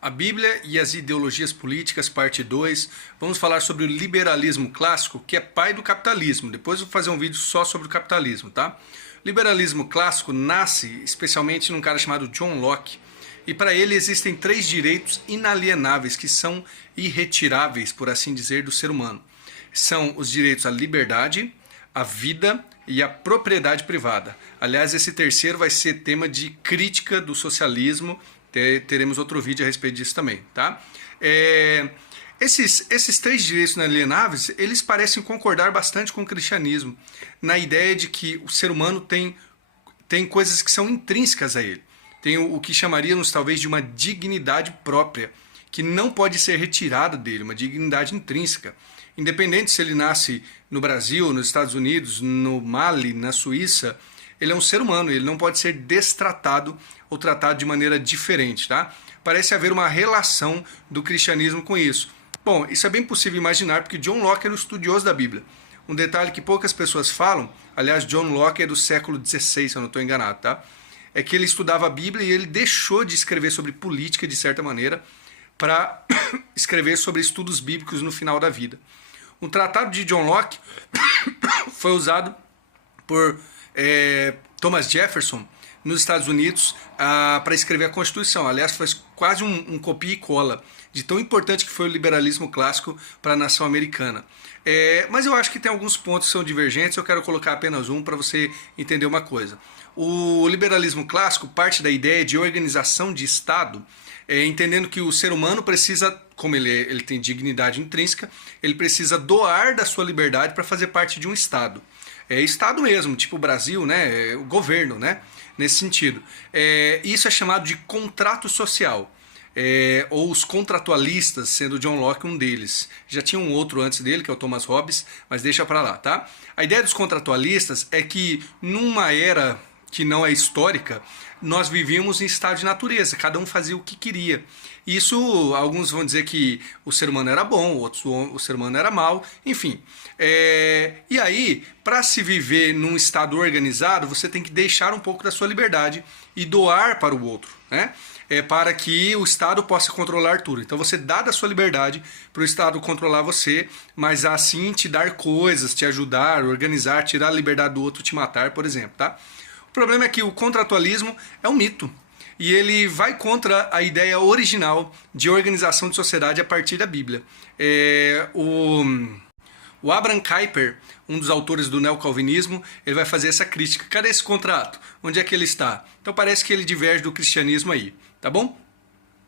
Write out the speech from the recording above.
A Bíblia e as ideologias políticas, parte 2. Vamos falar sobre o liberalismo clássico, que é pai do capitalismo. Depois eu vou fazer um vídeo só sobre o capitalismo, tá? O liberalismo clássico nasce especialmente num cara chamado John Locke. E para ele existem 3 direitos inalienáveis que são irretiráveis, por assim dizer, do ser humano. São os direitos à liberdade, à vida e à propriedade privada. Aliás, esse terceiro vai ser tema de crítica do socialismo. Teremos outro vídeo a respeito disso também, tá? Esses 3 direitos inalienáveis, eles parecem concordar bastante com o cristianismo, na ideia de que o ser humano tem coisas que são intrínsecas a ele. Tem o que chamaríamos talvez de uma dignidade própria, que não pode ser retirada dele, uma dignidade intrínseca. Independente se ele nasce no Brasil, nos Estados Unidos, no Mali, na Suíça, ele é um ser humano, ele não pode ser destratado ou tratado de maneira diferente, tá? Parece haver uma relação do cristianismo com isso. Bom, isso é bem possível imaginar, porque John Locke era um estudioso da Bíblia. Um detalhe que poucas pessoas falam, aliás, John Locke é do século XVI, se eu não estou enganado, tá? É que ele estudava a Bíblia e ele deixou de escrever sobre política, de certa maneira, para escrever sobre estudos bíblicos no final da vida. O tratado de John Locke foi usado por Thomas Jefferson nos Estados Unidos para escrever a Constituição. Aliás, foi quase um copia e cola de tão importante que foi o liberalismo clássico para a nação americana. Mas eu acho que tem alguns pontos que são divergentes, eu quero colocar apenas um para você entender uma coisa. O liberalismo clássico parte da ideia de organização de Estado, entendendo que o ser humano precisa, como ele tem dignidade intrínseca, ele precisa doar da sua liberdade para fazer parte de um Estado. Estado mesmo, tipo o Brasil, né? O governo, né? Nesse sentido. Isso é chamado de contrato social. Ou os contratualistas, sendo John Locke um deles. Já tinha um outro antes dele, que é o Thomas Hobbes, mas deixa para lá, tá? A ideia dos contratualistas é que numa era que não é histórica, nós vivíamos em estado de natureza, cada um fazia o que queria. Isso, alguns vão dizer que o ser humano era bom, outros o ser humano era mau, enfim. E aí, para se viver num estado organizado, você tem que deixar um pouco da sua liberdade e doar para o outro, né? Para que o Estado possa controlar tudo. Então você dá da sua liberdade para o Estado controlar você, mas assim te dar coisas, te ajudar, organizar, tirar a liberdade do outro, te matar, por exemplo, tá? O problema é que o contratualismo é um mito. E ele vai contra a ideia original de organização de sociedade a partir da Bíblia. O Abraham Kuyper, um dos autores do neocalvinismo, ele vai fazer essa crítica. Cadê esse contrato? Onde é que ele está? Então parece que ele diverge do cristianismo aí, tá bom?